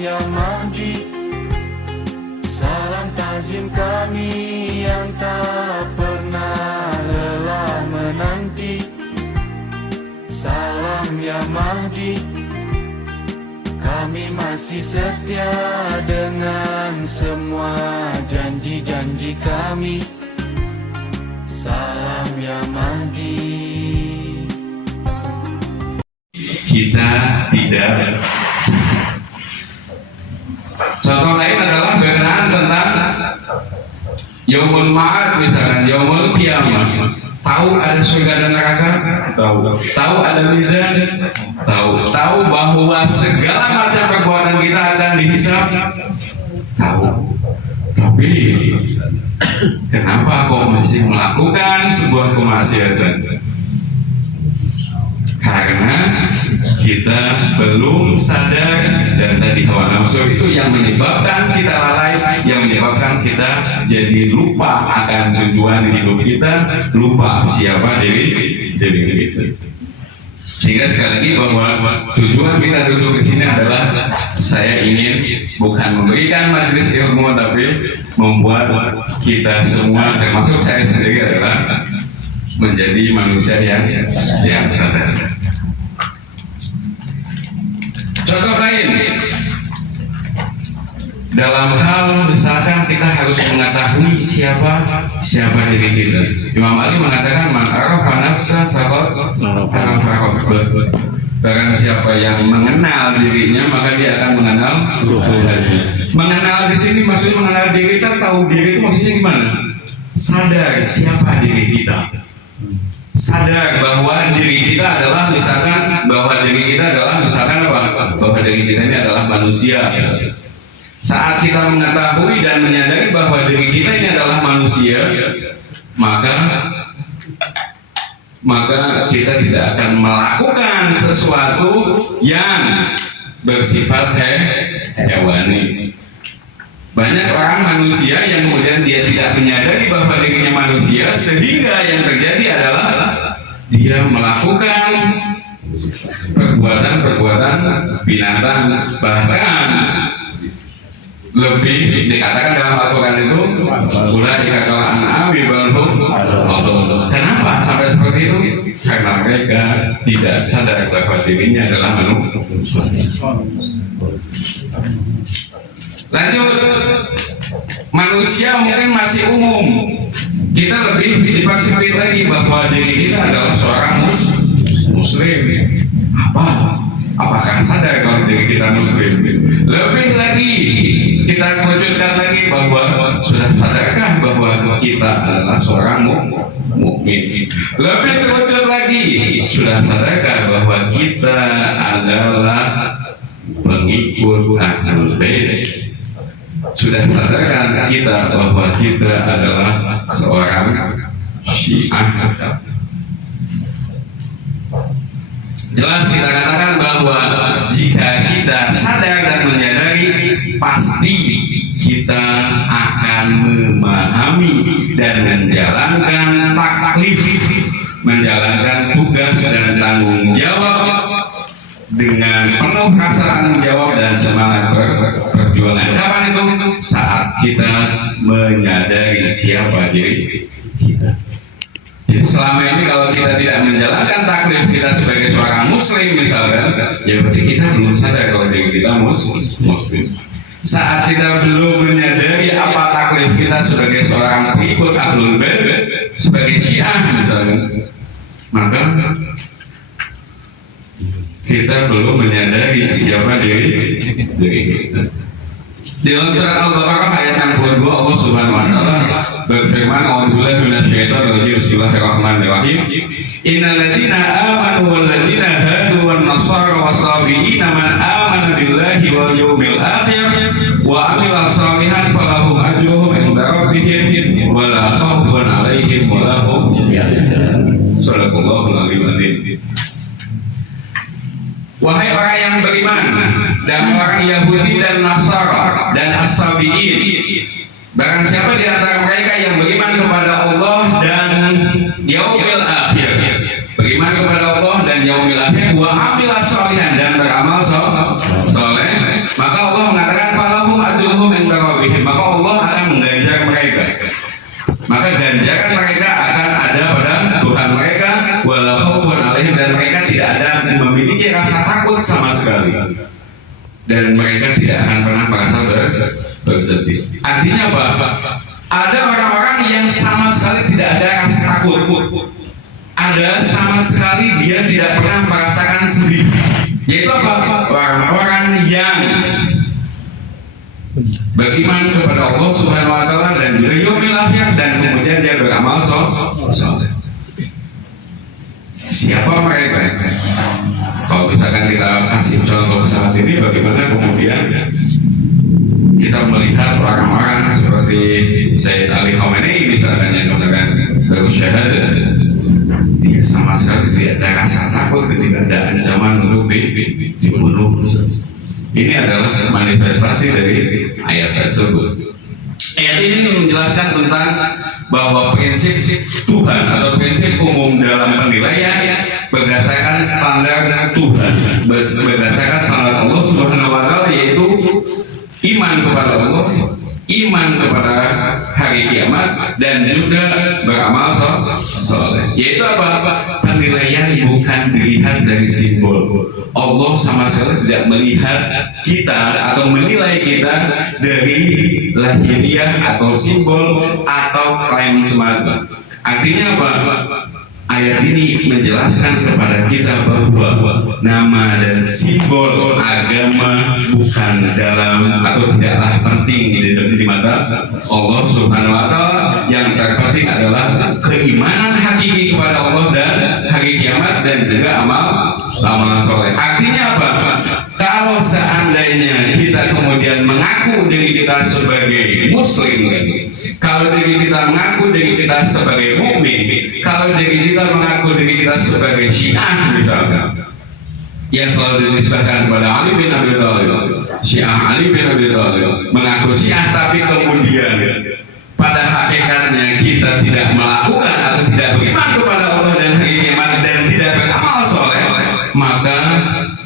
ya Mahdi, salam takzim kami yang tak pernah lelah menanti. Salam ya Mahdi, kami masih setia dengan semua janji-janji kami. Salam ya Mahdi. Kita tidak. Contoh lain adalah berkenaan tentang Yaumul Ma'ad, misalkan Yaumul Qiyamah. Tahu ada surga dan neraka? Tahu. Tahu ada mizan? Tahu. Tahu bahwa segala macam perbuatan kita akan dihisab? Tahu. Tapi kenapa kok masih melakukan sebuah kemaksiatan? Karena kita belum sadar, dan tadi hawa nafsu itu yang menyebabkan kita lalai, yang menyebabkan kita jadi lupa akan tujuan hidup kita, lupa siapa diri kita. Sehingga sekali lagi bahwa tujuan kita duduk di sini adalah saya ingin bukan memberikan majelis ilmu, tapi membuat kita semua termasuk saya sendiri adalah menjadi manusia yang sadar. Contoh lain, dalam hal misalkan kita harus mengetahui siapa diri kita. Imam Ali mengatakan man arafa nafsa faqad arafa rabbahu. Barang siapa yang mengenal dirinya maka dia akan mengenal Tuhannya. Mengenal di sini maksudnya mengenal diri, kan tahu diri itu maksudnya gimana? Sadar siapa diri kita. Sadar bahwa diri kita adalah misalkan bahwa diri kita ini adalah manusia. Saat kita mengetahui dan menyadari bahwa diri kita ini adalah manusia, maka kita tidak akan melakukan sesuatu yang bersifat hewani. Banyak orang manusia yang kemudian dia tidak menyadari bahwa dirinya manusia, sehingga yang terjadi adalah dia melakukan perbuatan binatang, bahkan lebih dikatakan dalam Al-Quran itu ulaika kal an'ami bal hum adall. Kenapa sampai seperti itu? Karena mereka tidak sadar bahwa dirinya adalah manusia. Lanjut, manusia mungkin masih umum. Kita lebih dipersempit lagi bahwa diri kita adalah seorang muslim. Apakah sadar kalau diri kita muslim? Lebih lagi kita kerucutkan lagi bahwa sudah sadarkah bahwa kita adalah seorang mukmin? Lebih kerucut lagi, sudah sadarkah bahwa kita adalah pengikut Ahlul Bait? Sudah sadarkan kita bahwa kita adalah seorang Syiah? Jelas kita katakan bahwa jika kita sadar dan menyadari, pasti kita akan memahami dan menjalankan taklif, menjalankan tugas dan tanggung jawab dengan penuh rasa tanggung jawab dan semangat perjuangan. Kapan itu? Saat kita menyadari siapa diri kita. Jadi selama ini kalau kita tidak menjalankan taklif kita sebagai seorang muslim misalkan, ya berarti kita belum sadar kalau diri kita muslim. Saat kita belum menyadari apa taklif kita sebagai seorang pengikut Ahlul Bait, sebagai Syiah misalkan, maka kita belum menyadari siapa diri kita. Di dalam surat Al-Baqarah ayat 62 Allah Subhanahu wa taala berfirman, "A'udzubillahi minasyaitonir rajim. Bismillahirrahmanirrahim. Innal ladzina amanu wal ladzina hadu wan nasara was-sabiina man amana billahi wal yawmil akhir wa 'amila shalihan falahum ajruhum 'inda rabbihim wa la khaufun 'alaihim wa la hum yahzanun." Shadaqallahul azim. Wahai orang yang beriman dan orang Yahudi dan Nasara dan As-Sabi'in, barang siapa di antara mereka yang beriman kepada Allah dan Yaumil Akhir, beriman kepada Allah dan Yaumil Akhir, wa amila sholihan, dan beramal soleh, maka Allah takut sama sekali, dan mereka tidak akan pernah merasa bersedih. Artinya apa? Ada orang-orang yang sama sekali tidak ada rasa takut, ada sama sekali dia tidak pernah merasakan sedih. Yaitu apa? Orang-orang yang beriman kepada Allah Subhanahu wa Ta'ala dan yaumil akhir, dan kemudian dia beramal saleh. Siapa mereka? Kalau misalkan kita kasih contoh saat ini, bagaimana kemudian kita melihat orang-orang seperti Sayyid Ali Khamenei misalkan, yang kemudian baru syahadat, dia sama sekali tidak ada rasa takut ketika ada ancaman untuk dibunuh. Ini adalah manifestasi dari ayat tersebut. Ayat ini menjelaskan tentang bahwa prinsip Tuhan atau prinsip umum dalam penilaian berdasarkan standar Tuhan, berdasarkan standar Allah Subhanahu wa Ta'ala, yaitu iman kepada Allah, iman kepada hari kiamat, dan juga beramal saleh. Yaitu apa? Penilaian bukan dilihat dari simbol. Allah sama sekali tidak melihat kita atau menilai kita dari lahiriah atau simbol atau klaim semata. Artinya apa? Ayat ini menjelaskan kepada kita bahwa nama dan simbol agama bukan dalam atau tidaklah penting di mata Allah Subhanahu wa Ta'ala. Yang terpenting adalah keimanan hakiki kepada Allah dan hari kiamat, dan juga amal soleh. Artinya apa? Kalau seandainya kita kemudian mengaku diri kita sebagai muslim, kalau diri kita mengaku diri kita sebagai mukmin, kalau diri kita mengaku diri kita sebagai Syiah misalnya, yang selalu dinisbahkan kepada Ali bin Abi Thalib, Syiah Ali bin Abi Thalib, mengaku Syiah, tapi kemudian pada hakikatnya kita tidak melakukan atau tidak beriman kepada Allah dan hari kiamat, dan tidak beramal soleh, maka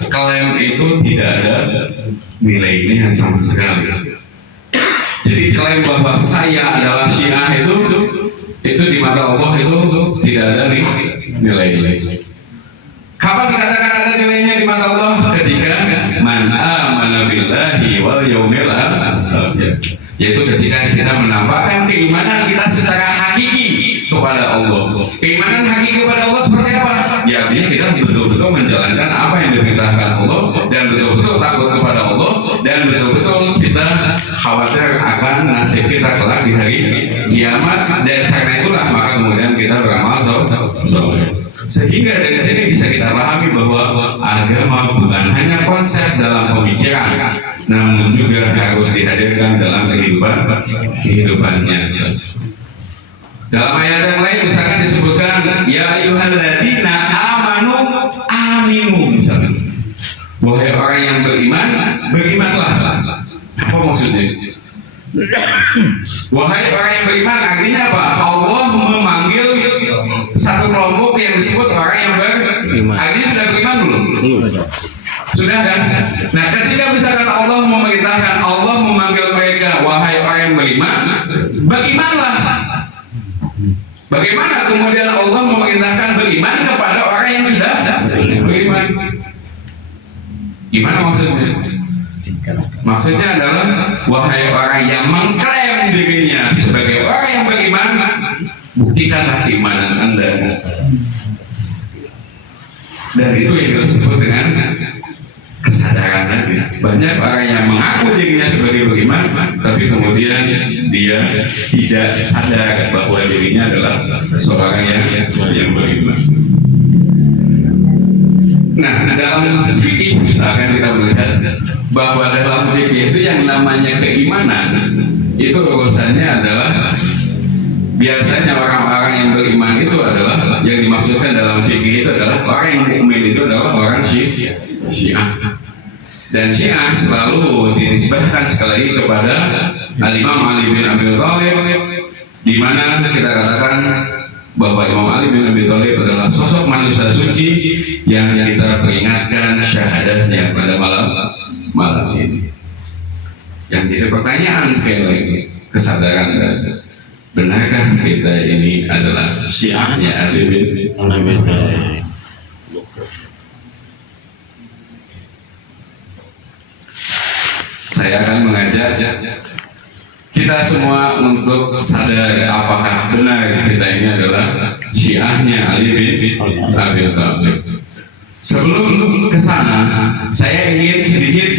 klaim itu tidak ada nilainya sama sekali. Jadi klaim bahwa saya adalah Syiah itu di mata Allah itu tidak ada nilai. Kapan dikatakan ada nilainya di mata Allah? Ketika man amana billahi wal yaumil akhir, yaitu ketika kita menampakkan keimanan kita secara hakiki kepada Allah. Keimanan hakiki kepada Allah seperti apa? Ya, artinya kita betul-betul menjalankan apa yang diperintahkan Allah, dan betul-betul takut kepada Allah, dan betul-betul kita khawatir akan nasib kita kelak di hari kiamat. Dan karena itulah maka kemudian kita beramal soleh. Sehingga dari sini bisa kita pahami bahwa agama bukan hanya konsep dalam pemikiran, namun juga harus dihadirkan dalam kehidupannya. Dalam ayat yang lain misalkan disebutkan ya ayyuhalladzina amanu aminu, misalnya, wahai orang yang beriman, berimanlah. Apa maksudnya? Wahai orang yang beriman, artinya apa? Allah memanggil satu kelompok yang disebut orang yang beriman. Artinya sudah beriman belum? Sudah kan? Nah, ketika misalkan Allah memerintahkan, Allah memanggil mereka wahai orang yang beriman, berimanlah. Bagaimana kemudian Allah memerintahkan beriman kepada orang yang sudah beriman? Gimana maksudnya? Maksudnya adalah wahai orang yang mengklaim dirinya sebagai orang yang beriman, buktikanlah keimanan Anda. Dan itu yang disebut dengan kesadaran tadi. Banyak orang yang mengaku dirinya sebagai beriman, tapi kemudian dia tidak sadar bahwa dirinya adalah seorang yang beriman. Nah, dalam fikih misalkan kita melihat bahwa dalam fikih itu yang namanya keimanan itu urusannya adalah biasanya orang-orang yang beriman itu adalah yang dimaksudkan dalam fikih itu adalah orang yang mukmin itu adalah orang Syiah. Dan Syiah selalu dinisbahkan sekali lagi kepada Al-Imam Ali bin Abi Thalib, di mana kita katakan bahwa Imam Ali bin Abi Thalib adalah sosok manusia suci yang kita peringatkan syahadahnya pada malam ini. Yang jadi pertanyaan sekali lagi, kesadaran tadi, benarkah kita ini adalah Syiahnya Ali bin Abi Thalib? saya akan mengajak kita semua untuk sadar apakah benar kita ini adalah Syiahnya Ali bin Abi Thalib. Sebelum ke sana, saya ingin sedikit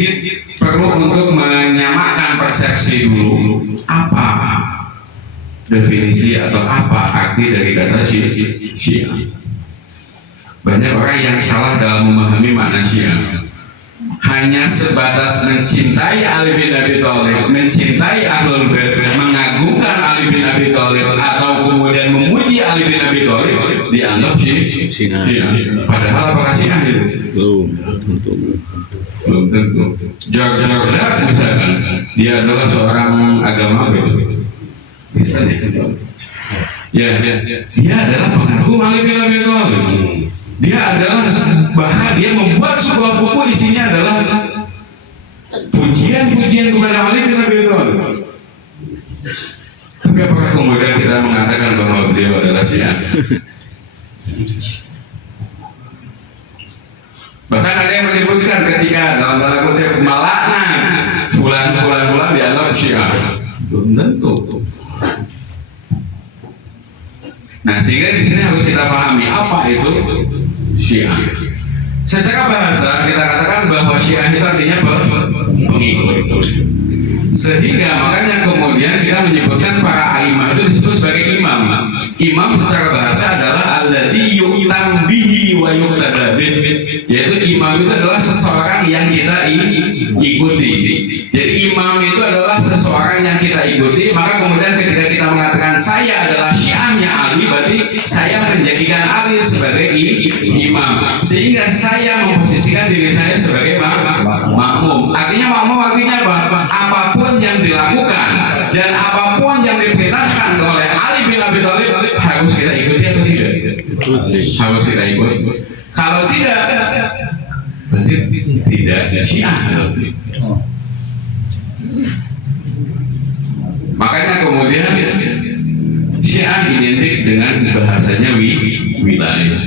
perlu untuk menyamakan persepsi dulu apa definisi atau apa arti dari kata Syiah. Banyak orang yang salah dalam memahami makna Syiah. Hanya sebatas mencintai Ali bin Abi Thalib, mencintai Ahlul Bait, mengagungkan Ali bin Abi Thalib, atau kemudian memuji Ali bin Abi Thalib dianggap Syiah. Padahal apakah Syiah itu? Belum tentu. George misalkan, dia adalah seorang agama Kristen. Ya, dia adalah pengagum Ali bin Abi Thalib. Dia adalah, bahkan dia membuat sebuah buku isinya adalah pujian-pujian kepada Ali bin Abi Thalib. Tapi apakah kemudian kita mengatakan bahwa beliau adalah Syiah? Bahkan ada yang menyebutkan ketika dalam tanda kutip melaknat fulan dianggap Syiah. Belum tentu. Nah, sehingga di sini harus kita pahami apa itu Syiah. Secara bahasa kita katakan bahwa Syiah itu artinya pengikut. Sehingga makanya kemudian kita menyebutkan para a'immah itu disebut sebagai imam. Imam secara bahasa adalah alladzi yu'tam bihi wa yuqtada bih. Yaitu imam itu adalah seseorang yang kita ikuti. Jadi imam itu adalah seseorang yang kita ikuti. Maka kemudian ketika kita mengatakan saya adalah Syiahnya Ali, berarti saya menjadikan Ali sebagai imam. Sehingga saya memposisikan diri saya sebagai makmum. Artinya makmum artinya apa? Apapun yang dilakukan dan apapun yang diperintahkan oleh Ali bin Abi Thalib harus kita ikuti atau tidak? Harus kita ikuti. Kalau tidak, berarti tidak Syiah. Makanya kemudian Syiah identik dengan bahasanya wilayah.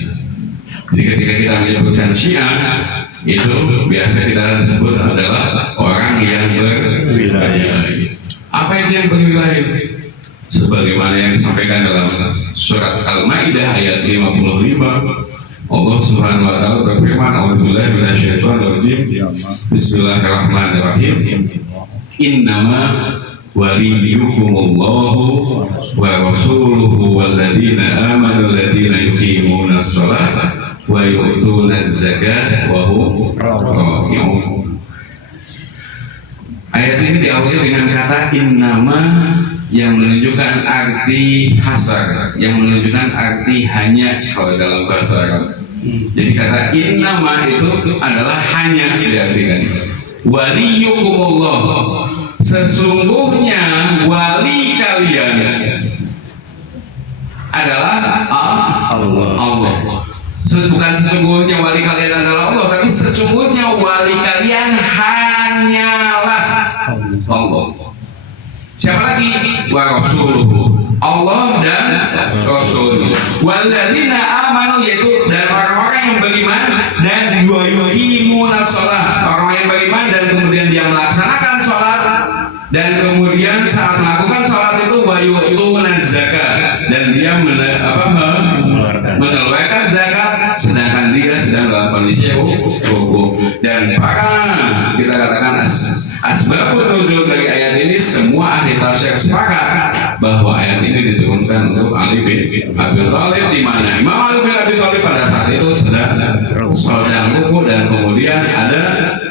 Jadi ketika kita menyebutkan Syiah, itu biasa kita sebut adalah orang yang berwilayah. Apa itu yang berwilayah? Sebagaimana yang disampaikan dalam surat Al-Maidah ayat 55, Allah Subhanahu wa taala berfirman, "A'udzubillahi minasyaitonir rajim. Bismillahirrahmanirrahim. Innama waliyukumullahu wa rasuluhu walladzina amanu alladzina yuqimunas salata wa yu'tunaz zakata wa hum raki'un." Ayat ini diawali dengan kata innama yang menunjukkan arti hasar, yang menunjukkan arti hanya kalau dalam bahasa Arab. Jadi kata innama itu adalah hanya diartikan. Waliyukumullah, sesungguhnya wali kalian adalah Allah. Bukan sesungguhnya wali kalian adalah Allah, tapi sesungguhnya wali kalian hanyalah Allah. Siapa lagi? Wa rasuluhu, Allah dan Rasulnya. Walladzina amanu, yaitu dan orang-orang yang beriman, dan yuqimunas shalah, orang yang beriman dan kemudian dia melaksanakan sholat, dan kemudian saat melakukan sholat itu wa yu'tunaz zakat, dan dia mengeluarkan zakat sedangkan dia sedang dalam kondisi hukum. Dan para kita katakan asbabun nuzul dari ayat ini, semua ahli tafsir sepakat bahwa ayat ini diturunkan untuk Ali bin Abi Thalib, di mana Imam Ali bin Abi Thalib pada saat itu sedang hukum, dan kemudian ada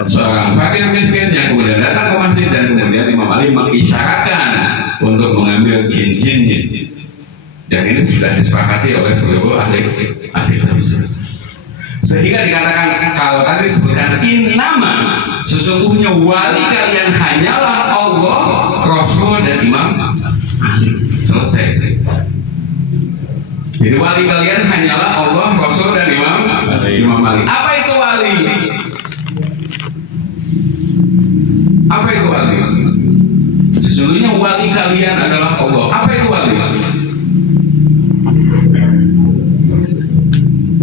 seorang fakir miskin yang kemudian datang ke masjid, dan kemudian Imam Ali mengisyaratkan untuk mengambil cincin. Dan ini sudah disepakati oleh seluruh ahli tafsir. Sehingga dikatakan, kalau tadi disebutkan innama, sesungguhnya wali kalian hanyalah Allah, Rasul dan Imam Ali. Selesai. Jadi wali kalian hanyalah Allah, Rasul dan Imam Ali. Apa itu wali? Apa itu wali? Sesungguhnya wali kalian adalah Allah. Apa itu wali?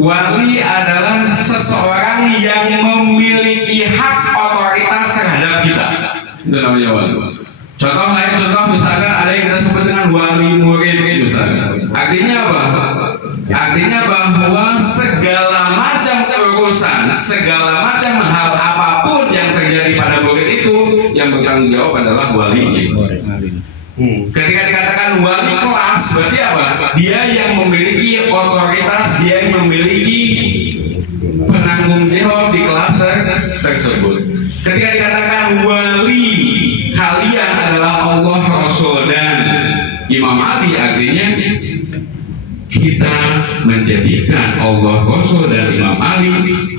Wali adalah seseorang yang memiliki hak otoritas terhadap kita. Itu namanya wali. Contoh lain, contoh misalkan ada yang kita sebut dengan wali murid misalnya. Artinya apa? Artinya bahwa segala macam urusan, segala macam hal apapun yang terjadi pada murid itu yang bertanggung jawab adalah walinya. Ketika dikatakan wali kelas, berarti apa? Dia yang memiliki otoritas, dia yang memiliki penanggung jawab di kelas tersebut. Ketika dikatakan wali kalian adalah Allah, Rasul dan Imam Ali, artinya kita menjadikan Allah, Rasul dan Imam Ali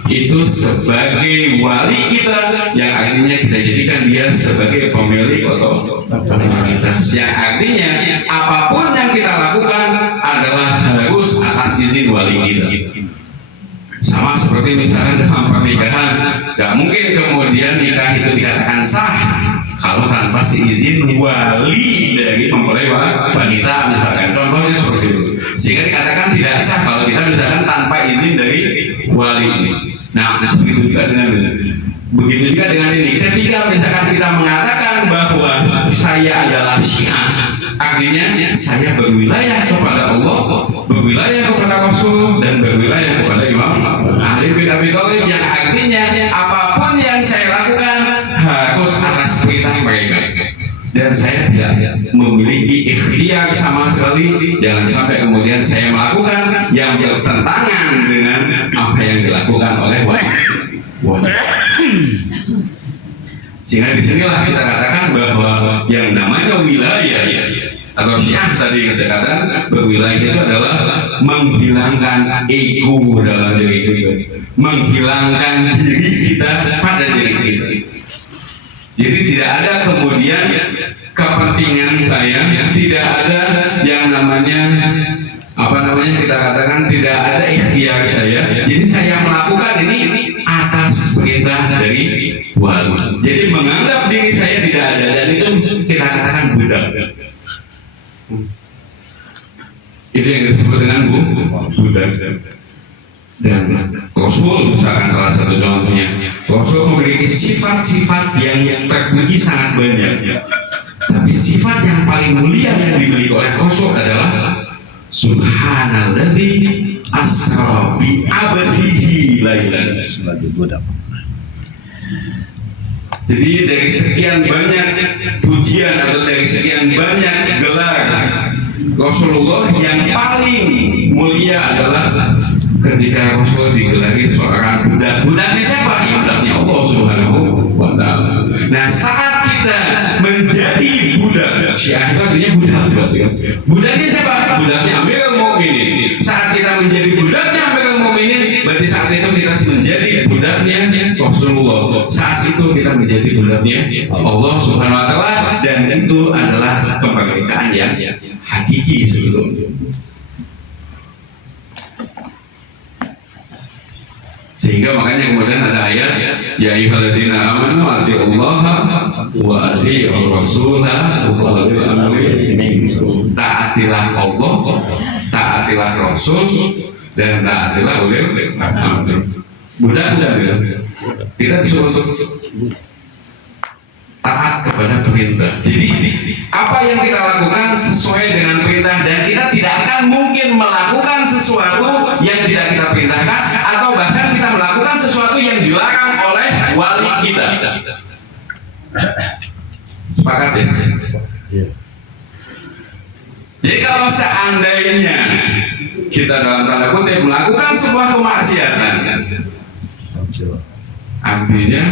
itu sebagai wali kita, yang artinya kita jadikan dia sebagai pemilik atau otoritas, yang artinya apapun yang kita lakukan adalah harus atas izin wali kita. Sama seperti misalnya dalam pernikahan, nggak mungkin kemudian nikah itu dikatakan sah kalau tanpa izin wali dari mempelai wanita misalkan. Contohnya seperti itu. Sehingga dikatakan tidak sah kalau kita misalkan tanpa izin dari wali ini. Nah, begitu juga dengan ini. Ketika misalkan kita mengatakan bahwa saya adalah Syiah, artinya saya berwilayah kepada Allah, berwilayah kepada Rasul, dan berwilayah kepada Imam Ali bin Abi Thalib, yang artinya apapun yang saya lakukan harus atas perintah mereka, dan saya tidak memiliki ikhtiar sama sekali. Jangan sampai kemudian saya melakukan yang bertentangan dengan apa yang dilakukan oleh wali. Sehingga disinilah kita katakan bahwa yang namanya wilayah atau Syiah tadi kita katakan berwilayah itu adalah menghilangkan ego dalam diri kita, menghilangkan diri kita pada diri kita. Jadi tidak ada kemudian kepentingan saya, tidak ada yang namanya kita katakan tidak ada ikhtiar saya. Jadi saya melakukan ini atas perintah dari wali. Jadi menganggap diri saya tidak ada, dan itu kita katakan budak. Itu yang disebut dengan budak. Dan Rasul misalkan salah satu contohnya, Rasul memiliki sifat-sifat yang terpuji sangat banyak, tapi sifat yang paling mulia yang dimiliki oleh Rasul adalah Subhanalladzi asra bi abdihi lailan, sebagai budak. Jadi dari sekian banyak pujian atau dari sekian banyak gelar Rasulullah, yang paling mulia adalah ketika Rasul digelari seorang budak. Budaknya siapa? Ya, budaknya Allah Subhanahu wa Ta'ala. Nah, saat kita menjadi budak, Syiah itu artinya budak. Budaknya siapa? Budaknya Amirul Mukminin. Saat kita menjadi budaknya Amirul Mukminin, berarti saat itu kita menjadi budaknya Rasulullah. Saat itu kita menjadi budaknya Allah Subhanahu wa Ta'ala, dan itu adalah kemerdekaan yang hakiki sebetulnya. Sehingga makanya kemudian ada ayat, ya ayyuhalladzina amanu atiullaha wa atiur rasulah wa ulil amri minkum. Taatilah Allah, taatilah Rasul, dan taatilah ulil amri. Budak tidak disuruh taat kepada perintah. Jadi apa yang kita lakukan sesuai dengan perintah, dan kita tidak akan mungkin melakukan sesuatu yang tidak kita perintahkan, atau bahkan kita melakukan sesuatu yang dilarang oleh wali kita. Sepakat ya? Jadi kalau seandainya kita dalam tanda kutip melakukan sebuah kemaksiatan, artinya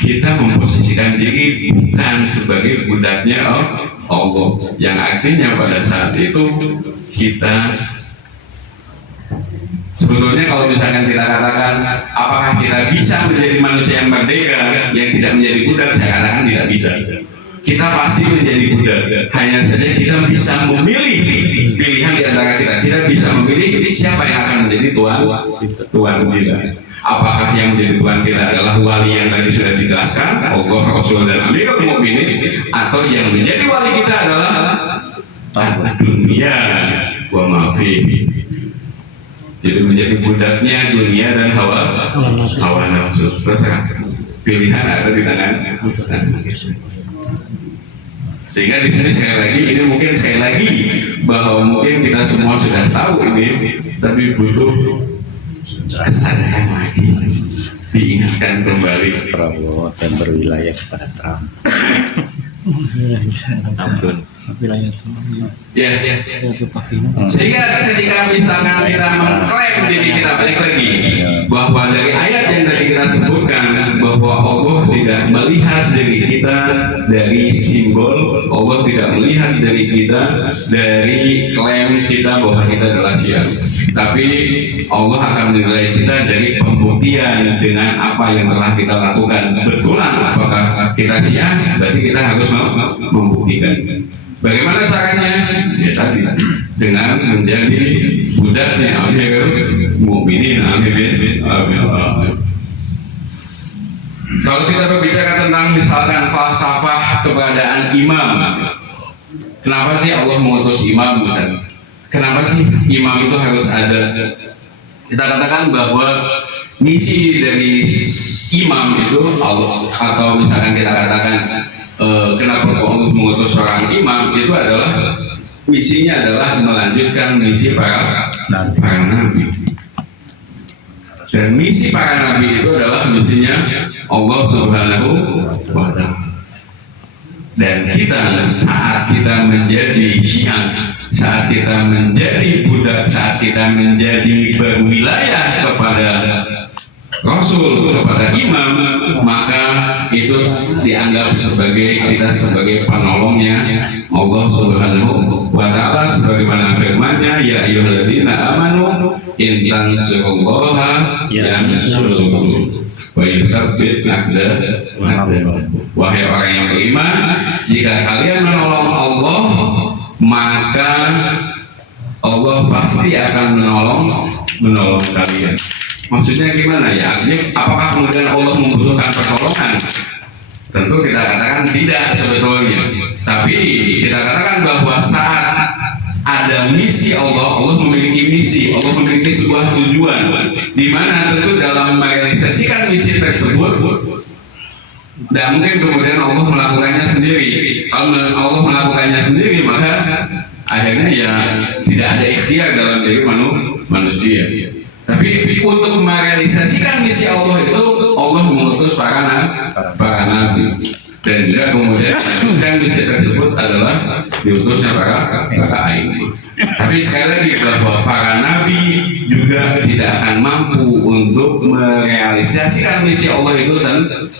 kita memposisikan diri bukan sebagai budaknya Allah, yang artinya pada saat itu kita sebetulnya, kalau misalkan kita katakan apakah kita bisa menjadi manusia yang merdeka yang tidak menjadi budak, saya katakan tidak bisa. Kita pasti menjadi budak, hanya saja kita bisa memilih pilihan di antara kita. Kita bisa memilih siapa yang akan menjadi Tuhan kita. Apakah yang menjadi Tuhan kita adalah wali yang tadi sudah dijelaskan, Allah, Rasul, dan Amirul Mukminin, atau yang menjadi wali kita adalah dunia wa ma fihi. Jadi menjadi budaknya dunia dan hawa nafsu. Terus pilihan ada di tangan. Sehingga di sini sekali lagi, ini mungkin sekali lagi bahwa mungkin kita semua sudah tahu ini, tapi butuh kesadaran lagi, diingatkan kembali. Prabowo dan berwilayah kepada Trump. Ampun. Wilayah Trump. Ya. Sehingga ketika misalkan kita mengklaim diri kita, balik lagi bahwa dari ayat yang tadi kita sebutkan bahwa Allah tidak melihat diri kita dari simbol, Allah tidak melihat diri kita dari klaim kita bahwa kita adalah Syiah, tapi Allah akan menilai kita dari pembuktian dengan apa yang telah kita lakukan. Betulan apakah kita Syiah, berarti kita harus membuktikan. Bagaimana caranya? Ya tadi, dengan menjadi budaknya Amirul Mukminin. Kalau kita berbicara tentang misalkan falsafah keberadaan imam, kenapa sih Allah mengutus imam misalnya? Kenapa sih imam itu harus ada? Kita katakan bahwa misi dari imam itu Allah, atau misalkan kita katakan kenapa Allah mengutus seorang imam, itu adalah misinya adalah melanjutkan misi para nabi. Dan misi para nabi itu adalah misinya Allah Subhanahu wa Ta'ala. Dan kita saat kita menjadi Syiah, saat kita menjadi budak, saat kita menjadi berwilayah kepada Rasul, kepada imam, maka itu dianggap sebagai kita sebagai penolongnya Allah Subhanahu wa Ta'ala, sebagaimana firman-Nya, ya ayyuhalladzina amanu in tansurullaha yansurkum wa yutsabbit aqdamakum. Wahai orang yang beriman, jika kalian menolong Allah, maka Allah pasti akan menolong kalian. Maksudnya gimana ya? Apakah kemudian Allah membutuhkan pertolongan? Tentu kita katakan tidak sebetulnya. Tapi kita katakan bahwa saat ada misi Allah, Allah memiliki misi, Allah memiliki sebuah tujuan, di mana tentu dalam merealisasikan misi tersebut, dan mungkin kemudian Allah melakukannya sendiri. Kalau Allah melakukannya sendiri, maka akhirnya ya tidak ada ikhtiar dalam diri manusia. Tapi untuk merealisasikan misi Allah itu Allah mengutus para nabi, dan juga kemudian misi tersebut adalah diutusnya para imam. Tapi sekali lagi bahwa para nabi juga tidak akan mampu untuk merealisasikan misi Allah itu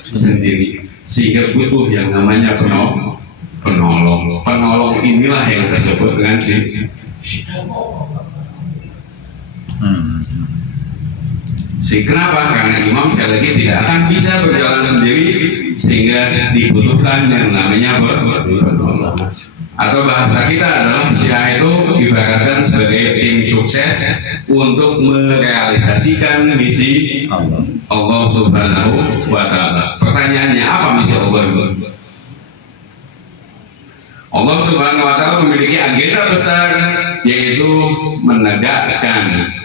sendiri, sehingga butuh yang namanya penolong. Penolong inilah yang disebut dengan kenapa? Karena imam sekali lagi tidak akan bisa berjalan sendiri, sehingga dibutuhkan yang namanya penolong. Atau bahasa kita adalah Syiah itu ibaratkan sebagai tim sukses untuk merealisasikan misi Allah Subhanahu wa Ta'ala. Pertanyaannya, apa misi Allah itu? Allah Subhanahu wa Ta'ala memiliki agenda besar, yaitu menegakkan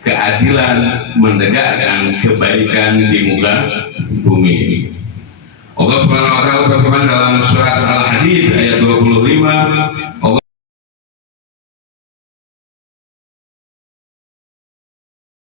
keadilan, menegakkan kebaikan di muka bumi ini. Allah Subhanahu wa Ta'ala berfirman dalam surat Al-Hadid ayat 25, Allah